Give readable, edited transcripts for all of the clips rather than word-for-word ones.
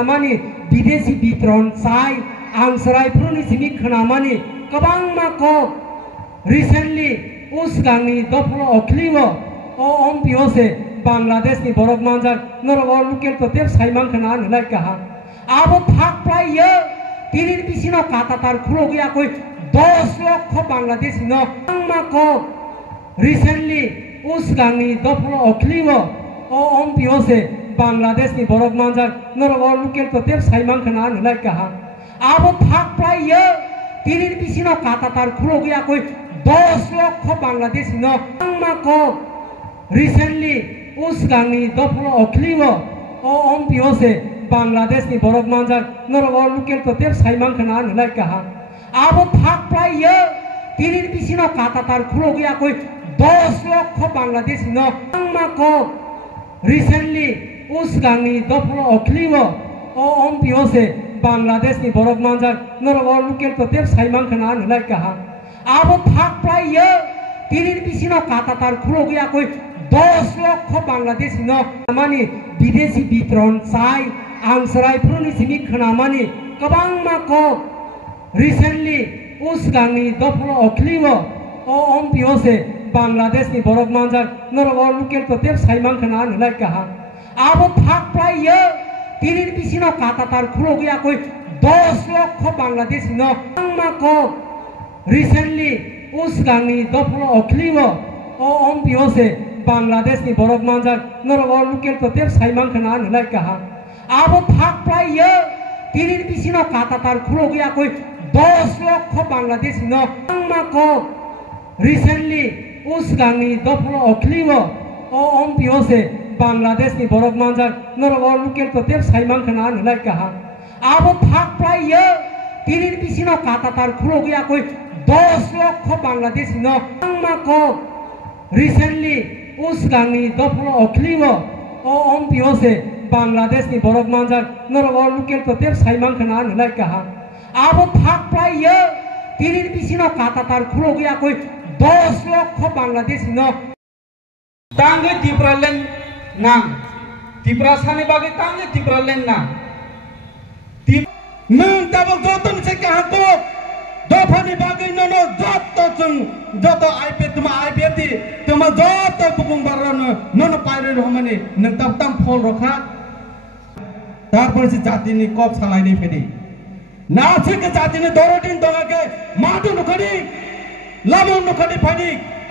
मानी विदेशी वितरण साय आं सरायफोरनि सिमी खोनामानी गोबां माखौ रिसेंटली उस गांनि दफल अखलिव ओ ओम पिओसे बांग्लादेश नि बरफ मांजक नरवा लुकेल तोतेब साइमां खोना नलाय कहा आबो थाक प्राय तिरिर बिसिनो कातातार खुलो गया कोई 10 लाख बांग्लादेश न माखौ रिसेंटली उस गांनि दफल अखलिव ओ ओम पिओसे बांग्लादेश नि बरफ मांजक नरवा लुकेल तोतेब साइमां खोना नलाय कहा आबो थाक प्राय तिरिर बिसिनो कातातार खुलो गया कोई 10 लाख बांग्लादेश न माखौ रिसेंटली उस गांनि दफल अखलिव ओ ओम पिओसे बांग्लादेश नि बरफ मांजक नरवा लुकेल तोतेब साइमां खोना नलाय कहा आबो थाक प्राय तिरिर बिसिनो कातातार खुलो गया कोई 10 लाख बांग्लादेश न माखौ रिसेंटली उस गांनि दफल अखलिव ओ ओम पिओसे बांग्लादेश नि बरफ मांजक नरवा लुकेल तोतेब साइमां खोना नलाय कहा आबो थाक प्राय तिरिर बिसिनो कातातार खुलो गया कोई 10 लाख बांग्लादेश न मानी विदेशी वितरण साय आं सरायफोरनि सिमी खोनामानी गोबां माखौ रिसेंटली उस गांनि दफल अखलिव ओ ओम पिओसे बांग्लादेश नि बरफ मांजक नरवा लुकेल तोतेब साइमां खोना नलाय कहा आबो थाक प्राय तिरिर बिसिनो कातातार खुलो गया कोई 10 लाख बांग्लादेश न माखौ रिसेंटली उस गांनि दफल अखलिव ओ ओम पिओसे बांग्लादेश नि बरफ मांजक नरवा लुकेल तोतेब साइमां खोना नलाय कहा आबो थाक प्राय तिरिर बिसिनो कातातार खुलो गया कोई 10 लाख बांग्लादेश न माखौ रिसेंटली उस गांनि दफल अखलिव ओ ओम पिओसे बांग्लादेश नि बरफ मांजक नरवा लुकेल तोतेब साइमां खोना नलाय कहा आबो थाक प्राय तिरिर बिसिनो कातातार खुलो गया कोई 10 लाख बांग्लादेश न माखौ रिसेंटली उस गांनि दफल अखलिव ओ ओम पिओसे बांग्लादेश नि बरफ मांजक नरवा लुकेल तोतेब साइमां खोना नलाय कहा आबो थाक प्राय तिरिर बिसिनो कातातार खुलो गया कोई 10 लाख बांग्लादेश न तांगे तिप्रालेन नाम तिप्रा साने बागे तांगे तिप्रालेन नाम नों तब जोतन से कहा को दफानि बागे ननो जत जों जत आईपी तुम आईपी दी तुम जत बुकुं बारन ननो पाइरे रहमाने नों तब तम फल रखा तारपर से जातिनि कप सालायनि फेदि नाथिक जातिनि दरदिन दंगे मादु नखदि लामो नखदि फादि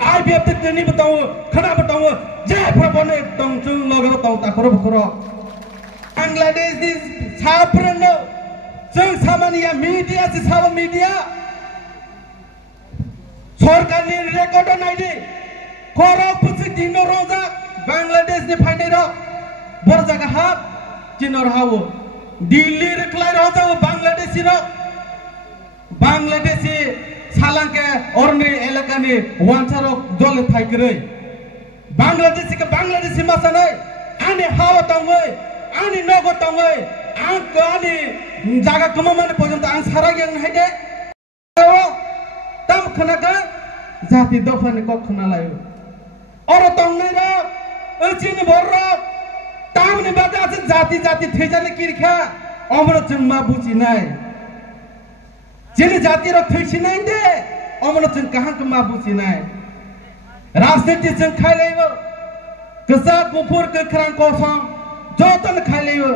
आईपीएफ तेनी बताओ खना बताओ जय प्रबने दं जों लगे बताओ ताखरो बखरो बांग्लादेश नि साफ्रोमबो जों सामानिया मीडिया से साव मीडिया सरकारनि रेकर्ड नायदि खरो पुसि दिनो रोजा बांग्लादेश नि फाइने रो बरजागा हाब जिनर हावो दिल्ली रखलाय रोजा बांग्लादेशी रो बांग्लादेशी सालांके औरने एलाकानि वानसारो जले थाइगरै बांग्लादेशी के बांग्लादेशी मासानै आनि हाव तंगै आनि नगो तंगै आं आनि जागा कमामाने पर्यन्त आं सारा गें हायदे तम खनाका जाति दफानि क खनालायो अर तंगै र ओचिनि बरर तामनि बागा जाति जाति थैजाले किरखा अमर जोंमा बुजिनाय जिन जाति र थैसिनाय दे अमर जों कहां के मा बुजिनाय राजनीति जों खायलायो गोजा गुफुर गोख्रां कसम जतन खायलायो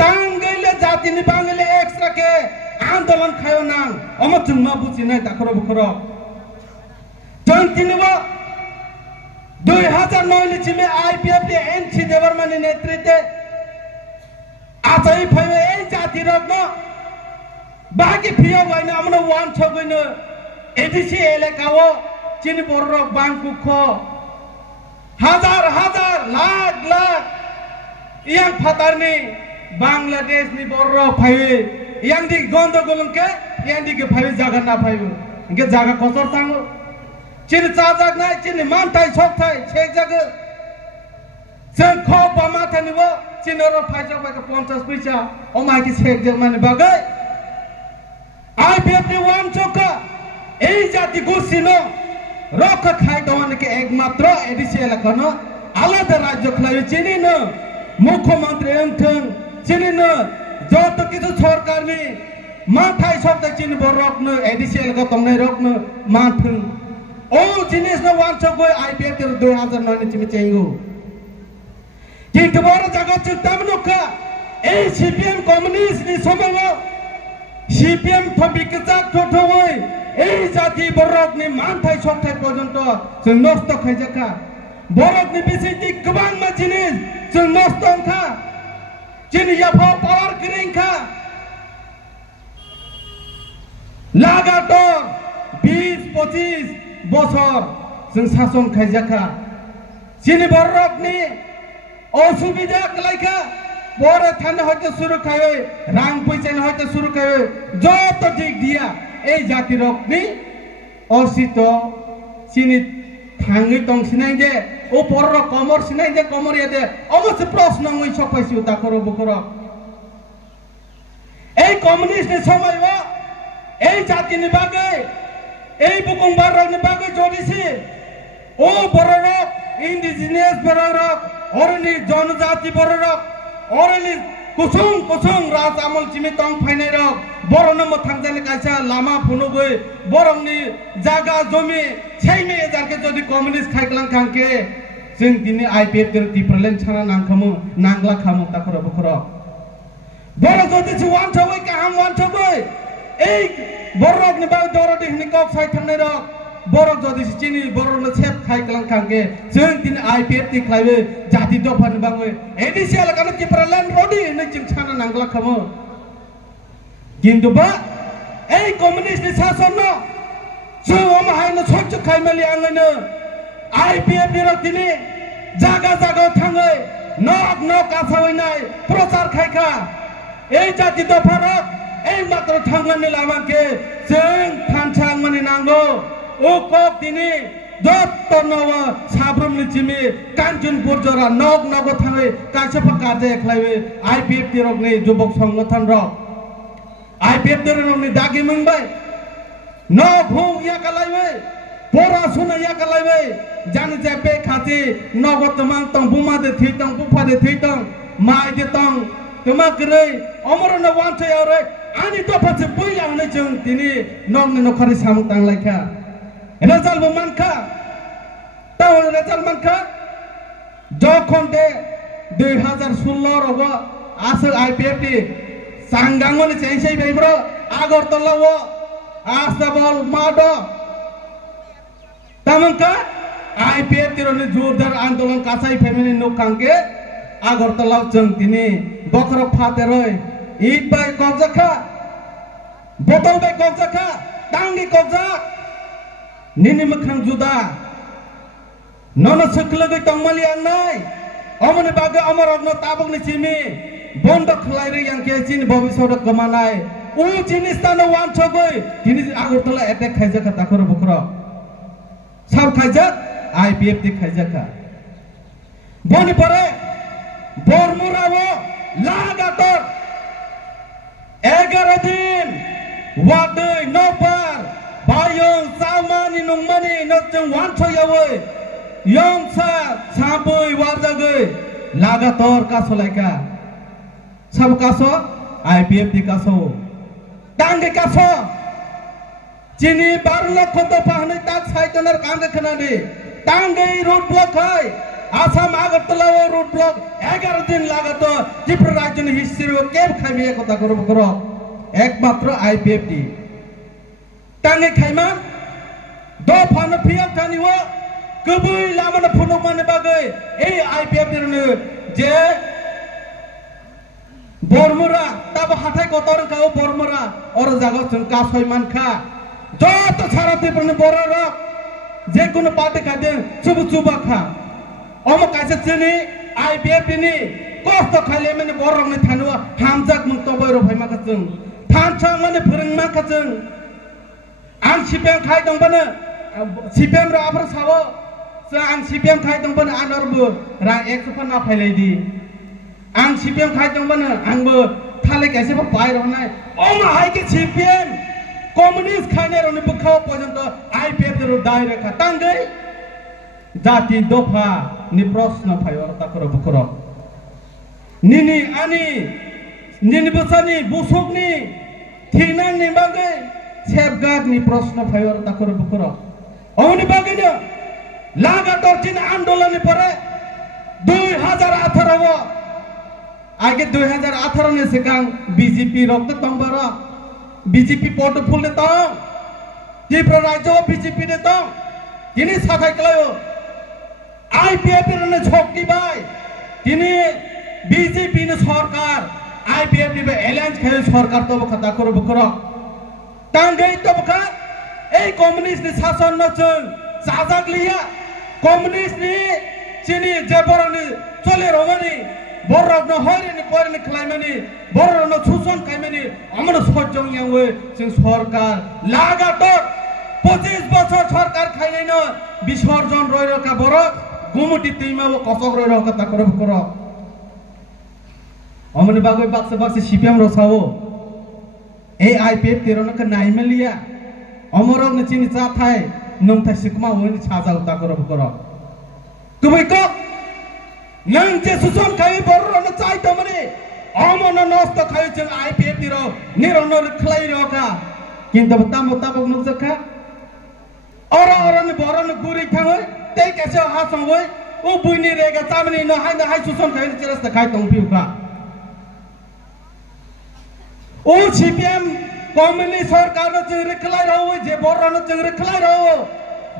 तांगैले जातिनि बांगैले एक्स्ट्रा के आंदोलन खायो नां अमर जों मा बुजिनाय दाखरो बखरो जों तिनिबो 2009 चिमे आईपीएफ ने एनसी देवरमानी नेतृत्व आजै फयो ए जाति रग्न बाकी फियो गइन हमनो वान छ गइन एडिसी एलेकाओ चिनि बररक बांकुखो हजार हजार लाख लाख इयां फतारनि बांग्लादेश नि बररक फयो इयां दि गन्दगोलंके इयां दि के फयो जागा ना फयो इनके जागा कसर तांगो चिन चाजाक नाय चिन मानथाय सकथाय छेक जागो जों ख बामा थानिबो चिनर फाइजा बाय 50 पैसा अमाकी छेक जग माने बागै आईपीएफ नि वान चोका ए जाति गुसिनो रख खाय दवन के एकमात्र एडिसी एलाकानो आलादा राज्य खलायो चिनि न मुख्यमंत्री अंथों চিনিনো যত কিছু সরকারনি মাথায় সবটা চিনি বরকনো এডিসিএল কা তংনাই রকনো মাথুং ও জিনিস না ওয়ানছো গই আইপিএফ এর 2009 চিমি চেঙ্গু কিন্তু বড় জায়গা চিন্তামনকা এই সিপিএম কমিউনিস্ট নি সময় সিপিএম থবিকজাক থথই এই জাতি বরকনি মাথায় সবটাই পর্যন্ত जों নষ্ট খাইজাকা বরকনি বিসিটি গোবাং মা জিনিস जों নষ্ট খা চিনি ইয়াফা পাওয়ার কিরিংখা লাগাতার 20-25 বছর जों শাসন খাইজাকা চিনি বরকনি অসুবিধা কলাইখা বড় থানে হয়তো শুরু খাবে রাং পয়সানে হয়তো শুরু খাবে যত দিক দিয়া এই জাতি রকনি অসিত চিনি থাঙ্গি টং সিনাই যে ও পর কমর সিনাই যে কমর ইয়াদে অবশ্য প্রশ্ন ওই সপাইছি তা করো বকর এই কমিউনিস্টের সময় এই জাতি নিবাগে এই বুকুংবার রকনি বাগে জড়িছি ও বড় রক ইন্ডিজিনিয়াস বড় রক অরনি জনজাতি বড় রক অরনি কুসুং কুসুং রাজ আমল চিমি টং ফাইনাই রক বরনম থাংজানি কাইছা লাमा फुनुगै बरंनि जागा जमी छैमे जारके जदि कम्युनिस्ट खाइकलां खांके जों दिनै आईपीएफ देर दिप्रलेन छाना नांखामु नांगला खामु ताखर बखर बर जदि छि वान थबै काहाम वान थबै এই বরকनि बा दरदिनि कक साइ थांनाय रक बरक जदि चिनि बरकनो सेप खाइकलां खांके जों दिनै आईपीएफ ति खाइबे जाति दफानि बाङै एडिसिएल कानो दिप्रलेन रदि नै जों छाना नांगला खामु কিন্তু বা এই কমিউনিস্ট শাসন जों हायनो सच्च खाइमालि आङैनो आईपीएफ नि दिनै जागा जागा थाङै नक नक आसावैनाय प्रचार खाइखा এই জাতি দফাरक এই মাত্র थांगोननि लामाके जों थानसां माने नांगौ ও কক दिनै दत्तनव साब्रमनि जिमि कान्चनपुर जरा नक नक थाङै कासेफा काजे एख्लाइबे आईपीएफ तिरकनि जुबक संगठन रक आईपीएफ देरननि दागि मंबाय नक हु या कलाइबे पोरा सुना या कलाइबे जानि जे बे खाति नगत मांग तंग बुमा दे थैतंग बुफा दे थैतंग माइ दे तंग तमा गरै अमरन वानसे आरे आनि दफासे बैलांनै जों दिनै नगनि नखरि साम तांलायखा रेजाल्ट मानखा ताव रेजाल्ट मानखा जखन दे 2016 रग आसो आईपीएफ नि सांगांगनि चेंसै बेब्रो आगरतलाव आसाबल माडो तामंका आईपीएफ तिरनि जोरदार आंदोलन कासाई फेमिनि नोखांगे आगरतलाव जों दिनै बखर फातेरै ईद बाय कब्जाखा बोतल बाय कब्जाखा टांगि कब्जा निनि मखां जुदा नन सकलगै तंगमालि आंनाय अमनि बागे अमरग्न ताबगनि चिमि बन्द खलाइरै यांके चिन भविष्यत गमानाय उ जिनिस तानो वानछगै दिनै आगरतला एटेक खाइजाखा ताखर बखर साब खाइजाक आईपीएफ ति खाइजाखा बनि परे बरमुरावो लागातार 11 दिन वादै नबार बायं सामानि नंमानि नजों वानछयावै यंसा साबै वारजागै लागातार कासलायका सब कासो आईपीएफ ति कासो टांगे कासो चिनी 12 लाख तो पाहनै ताक साइटनर कांगे खनादि टांगे रोड ब्लॉक है आसाम आगरतलाव रोड ब्लॉक 11 दिन लागतो त्रिपुरा राज्यनि हिस्ट्री केब खाइमे कथा करब कर एकमात्र आईपीएफ टी टांगे खाइमा दो फान फियाव थानिवो गबै लामाना फुनक माने बागै ए आईपीएफ दिरनो जे बरमुरा तब हाथाय गतर काओ बरमुरा और जागा जों कासय मानखा जत सारा त्रिपुरानि बर जे कोनो पार्टी खादे सुबु सुबा खा अम कासे चिनि आईपीएफ नि कस्त खाले माने बरंनि थानो हामजाक मुक्त बैरो फाइमाखा जों थानसां माने फोरोंमाखा जों आं सिपिएम खाइ दंबानो सिपिएम रा आफर सावो जों आं सिपिएम खाइ दंबानो आनरबो रा 100 फाना फाइलायदि आं सिपिएम खाइ दंबानो आंबो थाले कासेबो बायरनाय अम हाइके सिपिएम कम्युनिस्ट खाइने रनि बुखाव पर्यन्त आईपीएफ रो डाइरेक्ट तांगै जाति दफा नि प्रश्न फायर ताकर बुखर निनि आनि निनबसानि बुसुकनि थिनांनि बागै सेफगार्डनि प्रश्न फैयो ताकर बुकर अमनि बागैनो लागातार चिन आन्दोलननि परे 2018 आगे 2018 ने सिगां बीजेपी रक्त तंबर बीजेपी पोर्टफोलियो तंग त्रिपुरा राज्य बीजेपी ने तंग तिनी साथाय कलायो आईपीएफ ने छोकती बाय तिनी बीजेपी ने सरकार आईपीएफ ने एलायंस खेल सरकार तो बखता करो बकरो तांगै तो बखा ए कम्युनिस्ट ने शासन न चल साजाक लिया कम्युनिस्ट ने चिनी जेबरनि चले रवनि बरक न हरिनि कोरिनि खलायमानि बरक न सुसन खायमानि अमन सजों यावे जों सरकार लागातार 25 बछर सरकार खायनायन विसर्जन रयरका बरक गुमुटी दैमाबो कसक रयरका ताकर बकर अमन बागै बाक्स बाक्स सीपीएम रसावो ए आईपीएफ तेरनक नाइमेलिया अमरक न चिनि चाथाय नंथाय सिकमा होनि छाजाउ ताकर बकर तुबैको नंग जे सुसन खाय बरन चाइ तमने अमन नस्त खाय जों आईपीएफ तिरो निरन खलाय रका किन्तु ताम ताबक नजखा अरन बरन गुरि थाङै तै केसे हासंगै ओ बुइनि रेगा चामनि न हाय सुसन खाय चिरस्त खाय तंपिउका ओ सीपीएम कम्युनिस्ट सरकार न जों खलाय रहै जे बरन जों खलाय रहै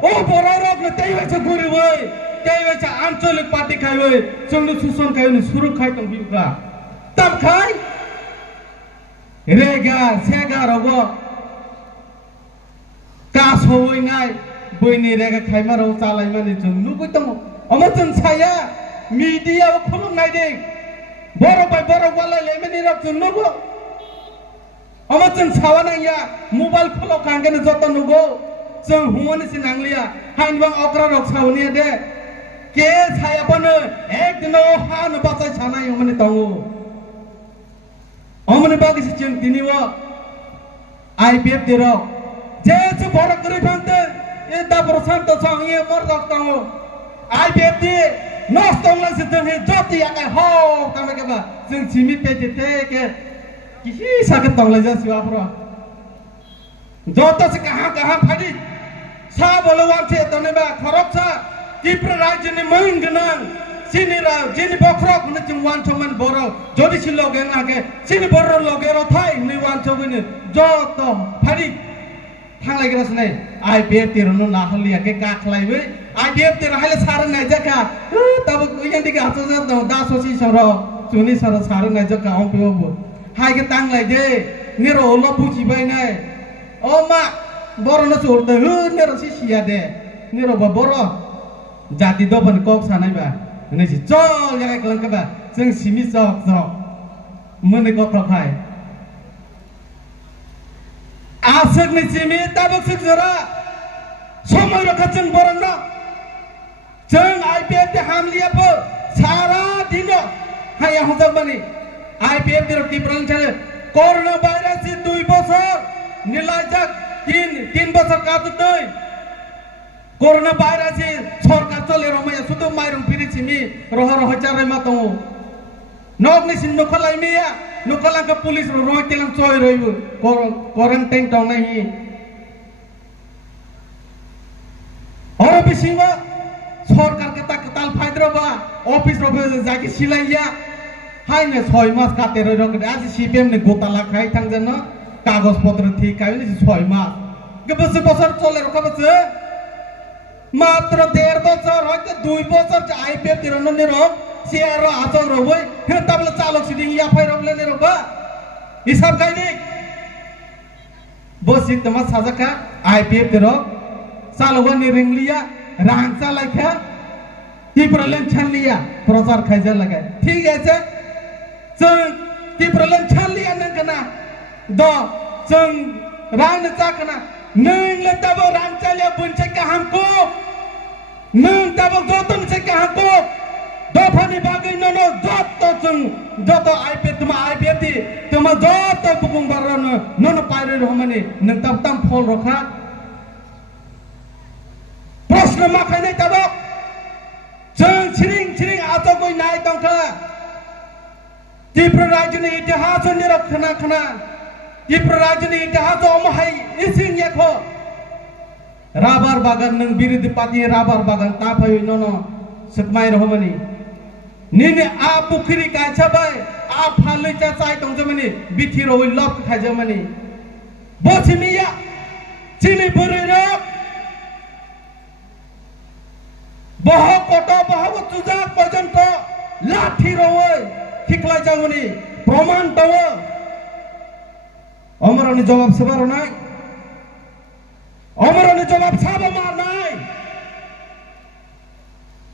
ओ बररक न तै वैसे गुरि वै तैवेचा आंचलिक पार्टी खायवे जोंनो सुसन खायने सुरु खाय दं बिउगा तब खाय रेगा सेगा रगो कास होइनाय बयनि रेगा खायमा रौ चालाय माने जों नुगै दं अमर जों साया मीडिया खुलुम नाय दे बर वाला लेमनि रक जों नुगो अमर जों सावा नाया मोबाइल खुलो कांगेन जत नुगो जों हुमनि सि नांलिया हाइनबां अक्रा रक सावनिया दे के सायाबनो एक दिन हान बाचाय सानाय अमने दङो अमने बागिस जों दिनिव आईपीएफ देरो जेसु बरक गरि फांते ए दाबर शांत संगे मरदक दङो आईपीएफ दि नस्तंलास जों जति आका हो तमे केबा जों सिमि पेजेते के किहि साके तंगलाय जासि आफरो जतस कहां फादि सा बोलवान छे तनेबा खरब सा त्रिपुरा राज्य ने मन गनां सिनिरा जिनि बखरक ने जों वान छमन बर जदि सिल गेन आगे सिनि बर लगेर थाय नि वान छबनि जत फारि थांलाय ग्रासनै आईपीएफ तिरनो नाहलिया के काखलायबै आईपीएफ तिर हाले सार नाय जाका तब उयन दिके हातो ज दासोसी सर सुनि सर सार नाय जाका अम्पियो हाय के तांगलाय दे निरो ल बुजिबाय नाय ओ मा बर न सोरते ह निरो सिसिया दे निरो बर जाति दबन कक सानायबा नैसि चल याय गलंकबा जों सिमि जक मने गथखाय आसक नि सिमि ताबक सजरा समय रखा जों बरन जों आईपीएफ दे हामलियाबो सारा दिन हाय हजबनि आईपीएफ दे टिप्रन चले कोरोना भाइरस 2 बছর निलाजक 3 बছর कातुतै कोरोना भाइरस सरकार चले रमाया सुदु माइरं फिरि सिमि रह चारै मातौ नगनि सिन नखलाय मिया नखलांक पुलिस रोइतेलां चय रइबो क्वारंटाइन दं नाही और बिसिंग सरकार के ताल फाइद्रबा ऑफिस रो जाके सिलाइया हायने 6 मास काते रक आज सीपीएम ने गोताला खाय थांजन कागज पत्र ठीक खाय 6 मास के बছর चले रखबसे मात्र 1.5 बছর হয়তো 2 বছর आईपीएफ तिरनो नेरो शेयर आचल रबै हे तबले चालक सिदिं या फाइरबले नेरो बा हिसाब गाइनि बसि तमा साजाका आईपीएफ तिरो चालवा नि रिंगलिया रां चालायखा तिप्रलेन छानलिया प्रचार खायजा लगाय ठीक है जों तिप्रलेन छानलिया नंगना द जों रां चाकना नोंले तब रां चालिया बुनसे काहामको नों तब जतन से काहामको दफानि बागै ननो जत जों जत आईपीएफ तुमा आईपीएफ दि तुमा जत बुकुं बारन ननो पाइरे रहमानि नों तब तम फल रखा प्रश्न माखायनाय तब जों छिरिं आतो गय नाय दंखा त्रिपुरा राज्यनि इतिहास निरक खना खना त्रिपुरा राज्यनि इतिहास अमहाय इसिं याखो राबार बागान नों बिरोधी पार्टी राबार बागान ताफाय ननो सकमाय रहमनि निने आ पुखरी काछाबाय आ फालैचा चाय दंजमनि बिथिरवै लब खाजमनि बसिमिया चिनि बुरैरो बह कट बह चुजा पर्यन्त लाठी रवै खिखलाय जागनि प्रमाण दङ अमरनि जवाब सबार नाय अमरनि जवाब साबा मारनाय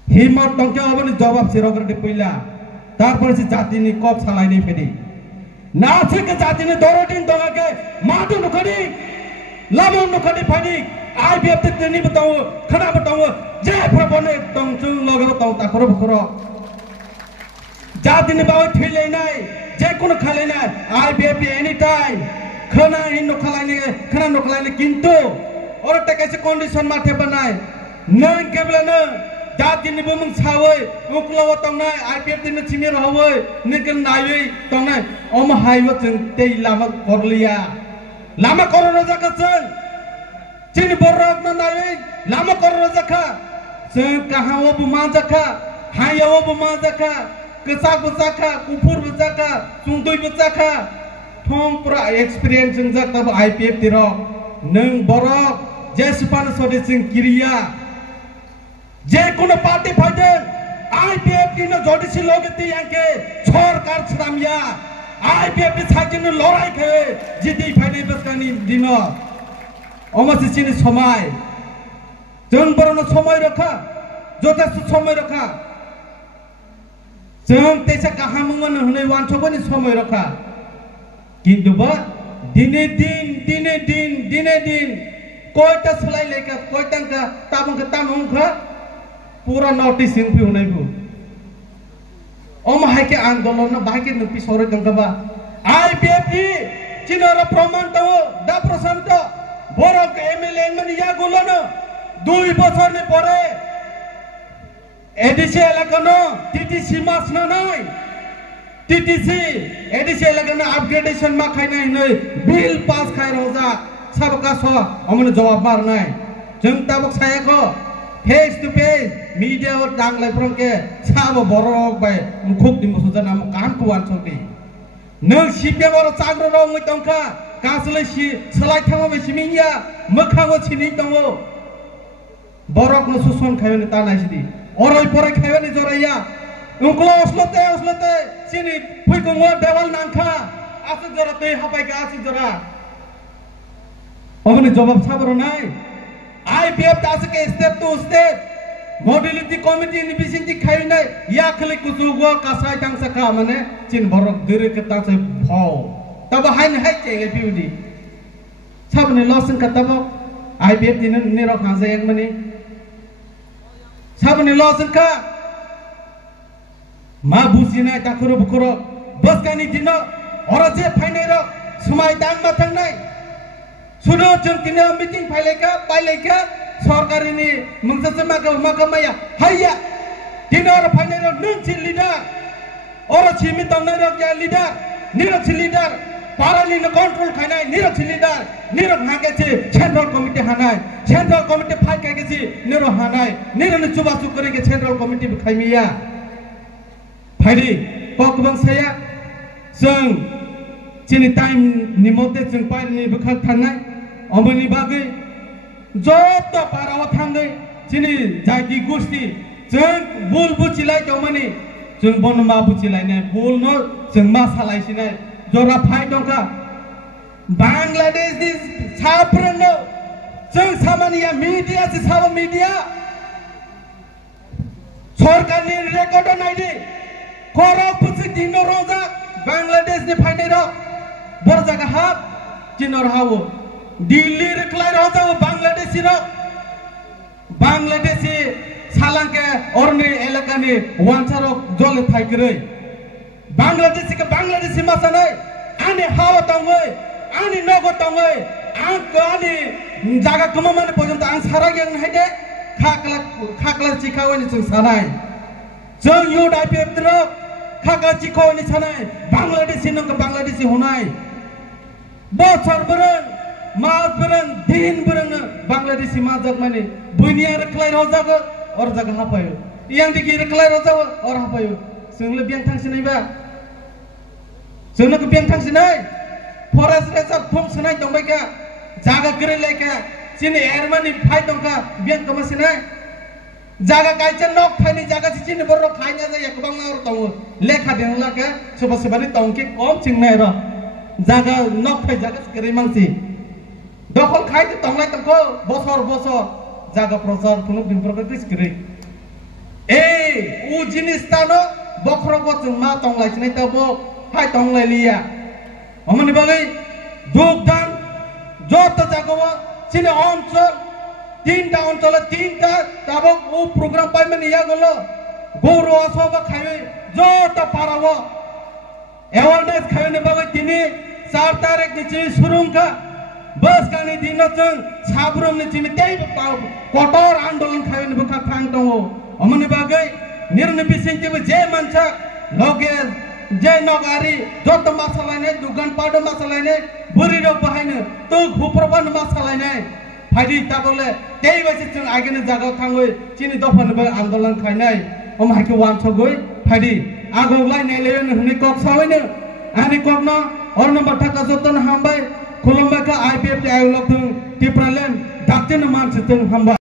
हिम्मत टंके अबनि जवाब सिरगरदे पहिला तारपछि जातिनि कप सालाइनै फेरि नाथिक जातिनि दरदिन दगाके माटो नखडी लामो नखडी फाइनि आइबिएफ ते नि बताउ खना बताउ जे प्रबने तंचुं लगे बताउ ताखरो बखरो जातिनि बाव थिलेनाय जे कुन खालेनाय आइबिएफ एनी टाइम खना इन नखलाइने खना नखलाइने किन्तु और टेकेसे कंडीशन माथे बनाय नों केबलेनो जातिनि बुमं सावै उक्लाव तंनाय आइपिएफ दिन चिनि रहवै निकल नायै तंनाय अम हाइव जों तै लामा करलिया लामा करनो जाका जों चिनि बरक न नायै लामा करनो जाका जों कहाव बुमा जाका हायाव बुमा जाका कसा बजाका कुफुर बजाका सुंदुय बजाका थों पुरा एक्सपीरियंस जों जाका आइपिएफ तिरो नों बरक जेसपान सदस्य किरिया जे कोनो पार्टी फाइटर आईपीएफ की न जोड़िसी लोग ती यांके सरकार छरामिया आईपीएफ की साइकिल लड़ाई खे जिदी फाइने बसकानी दिनो अमसिसिनि समय जों बरनो समय रखा जथेष्ट समय रखा जों तेसा काहामंगन हनै वानथबनि समय रखा किन्तु बा दिने दिन कोइटा सलाय लेका कोइटांका ताबंका तामंका पूरा नोटिस इन पे होने को ओम हाय के आंदोलन न बाकी न पिसोरे गंगबा आईपीएफ की चिनर प्रमाण तो 10% बोरक एमएलए मन या गोलन 2 বছর ने परे एडीसी एलाकानो टीटीसी मास न नाय टीटीसी एडीसी एलाकानो अपग्रेडेशन मा खाइनाय नै बिल पास खाइ रोजा सबका सो अमन जवाब मारनाय जों ताबक सायाको फेस टू फेस मीडिया और दांगलाय फ्रंके साबो बरक बाय मुखुक दिमो सुजना म कान को वानसोति नों सीपीएम और चाग्रो रंग तंखा कासले सी सलाय थांगो बे सिमिया मखागो छिनि दङो बरक न सुसन खायने तानायसिदि अरय पराय खायने जराया उंकलो असलते सिनि फैगो देवाल नांखा आसि जराते हाबायगा आसि जरा अबनि जवाब साबरो नाय आईपीएफ दास के step to step modality committee नि बिसिंति खाइनाय या खले कुजुगो कासाय तांसका माने चिन बरक दिरे के तासे भाव तब हाइन हाय चेगे पिउदि साबनि लसन का तब आईपीएफ दिन निरो खाजे एक मनि साबनि लसन का मा बुजिनाय ताखुरो बखुरो बसकानि दिन अरजे फाइनाय र समाय दान माथांनाय सुनो जों दिनै मिटिं फाइलायका सरकारि नि मोनसे माखा माया हाया दिनै आरो फाइनाय नों छि लिडार अर छिमि तंनाय र या लिडार निरक छि लिडार पारानि न कंट्रोल खाइनाय निरक छि लिडार निरक हाके छि सेंट्रल कमिटी हानाय सेंट्रल कमिटी फाइट काके छि निरो हानाय निरन चुबासु करे के सेंट्रल कमिटी खाइमिया फाइदि पकबं साया जों चिनि टाइम निमते जों पाइनि बखा थांनाय अमनि बागै जत पाराव थांगै चिनि जाति गोष्ठी जों बुल बुचिलाय दमनि जों बनमा बुचिलायनाय बुल न जों मा सालायसिनाय जरा फाइ दंखा बांग्लादेश नि साफ्रोमनो जों सामानिया मीडिया से साव मीडिया सरकारनि रेकर्ड नायदि खरो पुसि दिनो रोजा बांग्लादेश नि फाइनाय र बर जागा हाब चिनर हावो दिल्ली रेखलाय रोजा बांग्लादेशी र बांग्लादेशी सालांके औरने एलाकानि वानसारो जले फाइगरै बांग्लादेशी के बांग्लादेशी मासानै आनि हाव तंगै आनि नगो तंगै आं गानि जागा कमामाने पर्यन्त आं सारा गेन हायदे खाकला चिखावनि जों सानाय जों युथ आईपीएफ र खागा चिको नि छनाय बांग्लादेशी नंग बांग्लादेशी होनाय बोसर बरं मास बरं दिन बरं बांग्लादेशी मा जग माने बुनिया रखलाय रजागो और जग हापायो yang di kiri kelai roza or apa yo sungguh biang tang sinai ba sungguh ke biang tang sinai forest reserve pom sinai dong ba ka jaga gere lai ka sini airman ni phai dong ka biang kama sinai jaga kaichen nok phai ni jaga sini borok khai nya ja ekbang na or tong lekha deng la ka soba soba ni tong ke kom chingnai ro jaga nok phai jaga gere mangsi dokol khai ti tong lai tong ko bosor jaga prosar punuk din prok kris gere u jinis tano bokrok bocung ma tong lai sinai tabo hai tong lai liya omani bagai jogdan jota jagowa sini oncol tinta oncol tinta tabo u program pai mani ya golo goro asoba khaiwe jota parawo awareness khaiwe bagai tini 4 tarik ni chi surungka bus kani dino chung sabrum ni chimi tei kotor andolan khaiwe baka khang tongo omani bagai निर्णय बिसिंग के जे मंचा लोगे जे नगारी जत मसाला ने दुकान पाड मसाला ने बुरी रो बहायने तो हुप्रबन मसाला ने फाइदी ताबले तेई वसे जों आगेने जागा थांगै चिनि दफन बे आंदोलन खायनाय ओम हायके वान छगै फाइदी आगौलाय ने लेन हने कक सावैने आनि ककनो और नंबर थाका जतन हामबाय खुलुमबाय का आईपीएफ आयोलक तिप्रालेन दाक्तिन मानसितन हामबाय